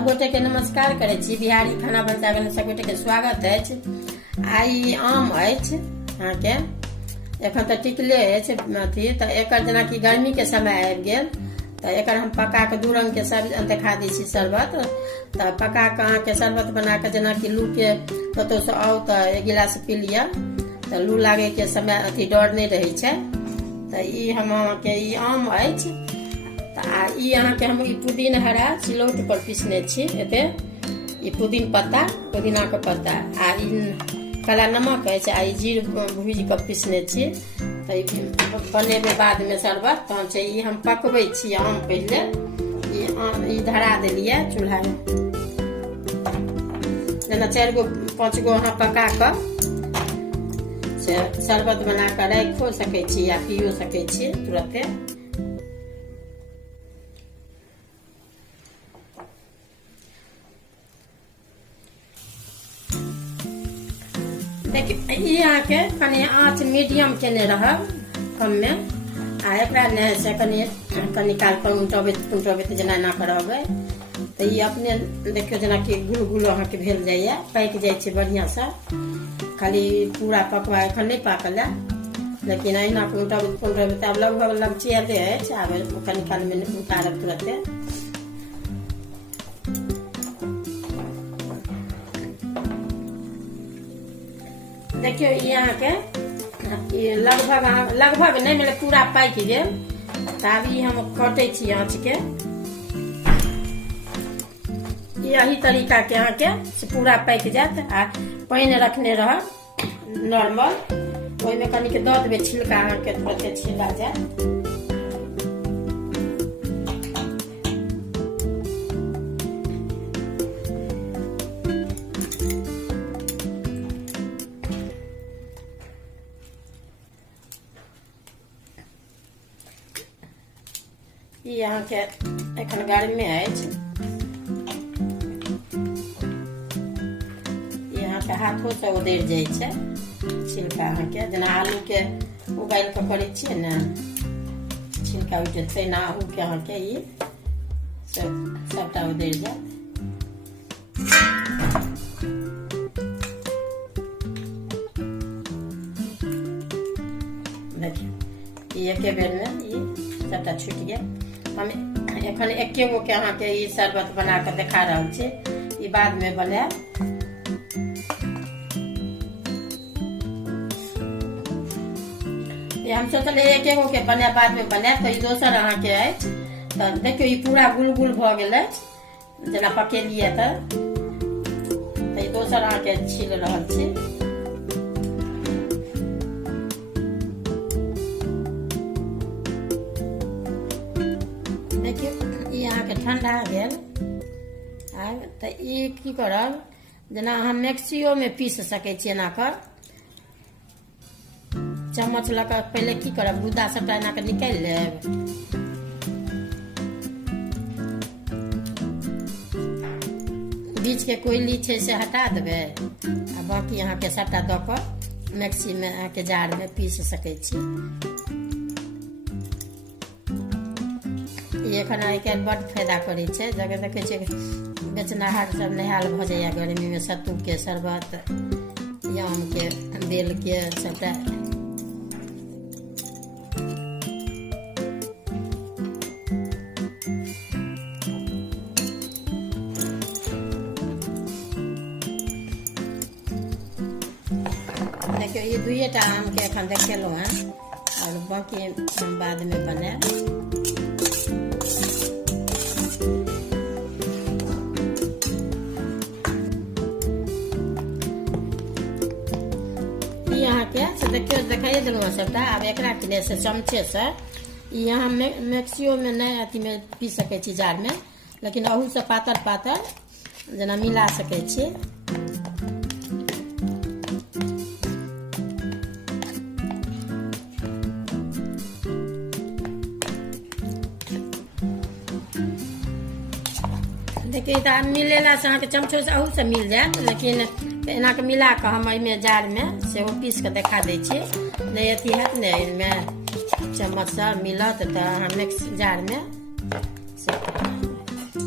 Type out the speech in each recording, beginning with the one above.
सब गोटे के नमस्कार करे छी। बिहारी खाना बनता में सब गोटे के स्वागत है। आई आम अछि अहाँके एखन तऽ टिकले अछि अथी तऽ एकर जेना कि गर्मी के समय आबि गेल तऽ एकर हम पका के दू रंग के सब देखा दै छी शरबत। तऽ पका के अहाँके शरबत बना के जेना कि लू के कतौ से आउ तऽ एक गिलास पी लिअ तऽ लू लागे के समय अथी डर नहीं रहे छै। तऽ ई हम अहाँके ई आम अछि आ ई अहाँके हम ई पुदीना हरा सिलौट पर पीसने छी। एते ई पुदीना के पत्ता आ ई काला नमक अछि आ ई जीर भूज के पीसने छी। तऽ ई बनेबे बाद में शरबत तहन छै ई हम पकबै छी आम पहिले ई धरा देलिए चूल्हा में जेना 4 गो 5 गो अहाँ पका के से शरबत बना के राखो सकै छी या पियो सकै छी तुरंते। देखिए ई अहाँके कनी आँच मीडियम केने रहब कम में आ एकरा ने से कनी काल पर उल्टबैत जेना एना करबै तऽ ई अपने देखियो जेना कि गुल अहाँके भेल जाइए पाकि जाइ छै बढ़िया से। खाली पूरा पकवा एखन नहीं पाकल है लेकिन अहिना उल्टबैत आब लगभग लगचियाले अछि। आब कनी काल में उतारब तुरंते। देखियो यहाँ के लगभग नहीं मतलब पूरा पाक गेल तब ई हम कटे छी आँच के यही तरीका के यहाँ के से पूरा पाक जात। आ पानी रखने रह नॉर्मल ओहि में कनी के दऽ देबै छिलका अहाँके तुरंते छिला जाए। यहाँ के एखन गर्मी अछि यहाँ के हाथों से उधर जाए छै छिलका अहाँके जेना आलू के उबाल के करे छियै ने छिलका उठे तहिना आलू के अहाँके ई सबटा उधर जाए। देखिए ई एके बेर में ई सबटा छूट गेल। हम एखन एके गो के अहाँके ई शरबत बना के देखा रहल छी ई बाद में बनाएब। हम सोचलिए एके गो के बने बाद में बनाएब तऽ ई दोसर अहाँके अछि। तऽ देखियो ई पूरा गुल भऽ गेल अछि जेना पकेलिए तऽ ई दोसर अहाँके छील रहल छी। देखियो ई अहाँके ठंडा भेल आब तऽ ई की करब जेना हम मिक्सियो में पीस सकै छी एना कर चम्मच लऽ कऽ पहिले की करब गुद्दा सबटा एना के निकालि लेब बीच के कोयली छै से हटा देबै आ बाकी अहाँके सबटा दऽ कऽ मिक्सी में अहाँके जार में पीस सकै छी। एखन आइ काल्हि बड्ड फायदा करै छै जगह देखै छियै बेचनाहार सब नहायल भऽ जाइए गर्मी में सत्तू के शरबत आम के बेल के सबटा। देखियो ये दुइटा आम के एखन देखेलहुँ हैं और बाकी हम बाद में बनाएब। यहाँ के से देखियो दिखाइए देलहुँ सबटा। आब एकरा के लिए से चमचे से यहाँ मिक्सियो में नहीं अथी में पी सकै छी जार में लेकिन अहू से पातर जेना मिला सकै छी। देखिए तऽ मिलेला से अहाँके चमचो से अहू से मिल जाएत लेकिन एना के मिला के हम एहिमे जार में से पीस के देखा दै छी। नहीं अथी हैत ने एहिमे चम्मच से मिलत तऽ अहाँ मिक्स जार में से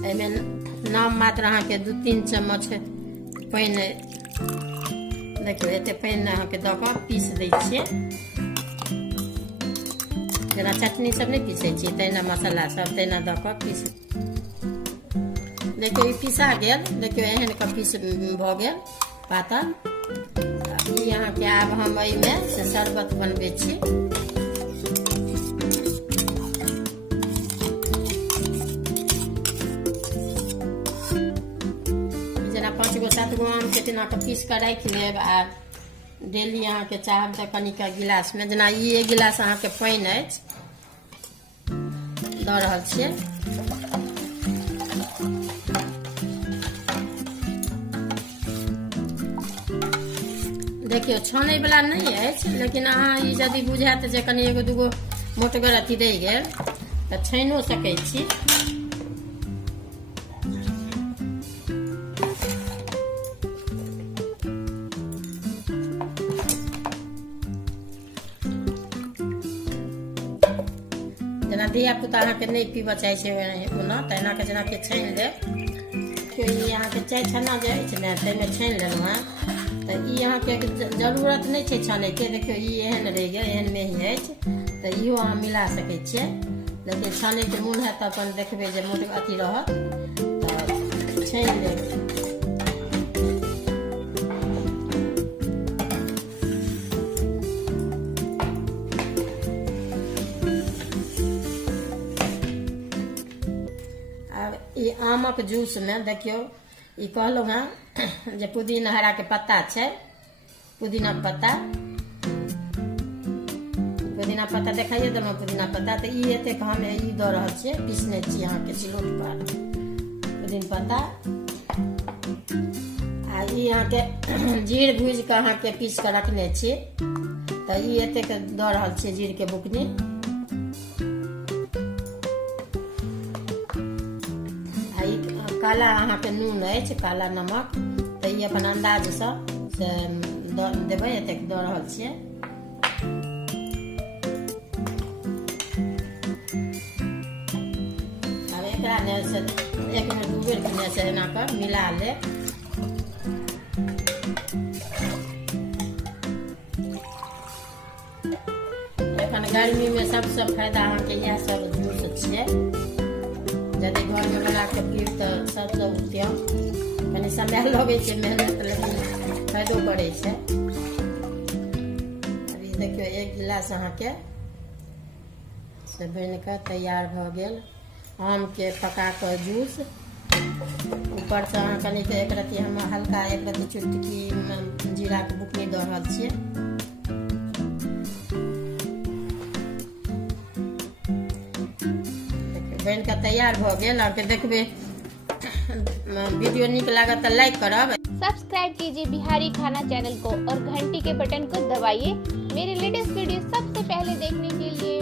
एहिमे नाम मात्र अहाँके 2-3 चम्मच पानि, देखियौ एते पानि अहाँके दऽ कऽ पीस दै छियै। जेना चटनी सब नहीं पीसे छी तहिना मसाला सब तहिना दऽ कऽ पीस। देखियौ ई पिसा गेल, देखियौ एहन कऽ पीस भऽ गेल पातर। ई अहाँके आब हम एहिमे से शरबत बनबै छी। जेना 5 गो 7 गो आम के तेना कऽ पीस कऽ राखि लेब। आ डेली अहाँके चाहब तऽ कनिक गिलासमे, जेना ई 1 गिलास अहाँके पानि अछि दऽ रहल छियै। देखियौ छानै वाला नहीं अछि, लेकिन अहाँ ई यदि बुझायत जे कनि 1-2 गो मोटगर अथी रहि गेल तऽ छानिओ सकै छी। जेना धियापुता अहाँके नहीं पीबऽ चाहै छै ओना, तऽ एनाके जेनाकि छानि लेब। ई अहाँके चाय छन्ना जे अछि ने ताहिमे छानि लेलहुँ हेँ, तऽ ई अहाँके जरूरत नहीं छै छानैके। देखियौ ई एहन रहि गेल, एहन मेही अछि, तऽ इहो अहाँ मिला सकै छियै। लेकिन छानैके मोन हैत तऽ अपन देखबै जे मोट अथी रहत तऽ छानि लेब। ई आमक जूस में देखियो ई कहलहुँ हैं जे पुदीना हरा के पत्ता छै, पुदीना पत्ता देखाइए देलहुँ पुदीना पत्ता। तऽ ई एतेक हम ई दऽ रहल छियै, पीसने छी अहाँके सिलौट पर पुदीना पत्ता। आ ई अहाँके जीर भूजि कऽ अहाँके पीस कऽ रखने छी, तऽ ई एतेक दऽ रहल छियै जीर के बुकनी। काला अहाँके नून अछि, काला नमक, तऽ ई अपन अंदाजसँ से देबै, एतेक दऽ रहल छियै। आब एकरा ने से 1 बेर 2 बेर ने से एना कऽ मिला ले। एखन गर्मी में सबसे फायदा अहाँके इएह सब जूस छियै। यदि घर में बना के पीब तऽ सबसे उत्तम। कनी समय लगे छै, मेहनत, लेकिन फायदो करे छै। अभी देखियो 1 गिलास अहाँके से बनि कऽ तैयार भऽ गेल आम के पका कऽ जूस। ऊपर से अहाँ कनी एक रत्ती हम हल्का 1 रत्ती चुटकी जीरा के बुकनी दऽ रहल छियै। बन के तैयार भऽ गेल। और देखबे वीडियो निक लागत तो लाइक करब, सब्सक्राइब कीजिए बिहारी खाना चैनल को और घंटी के बटन को दबाइए मेरे लेटेस्ट वीडियो सबसे पहले देखने के लिए।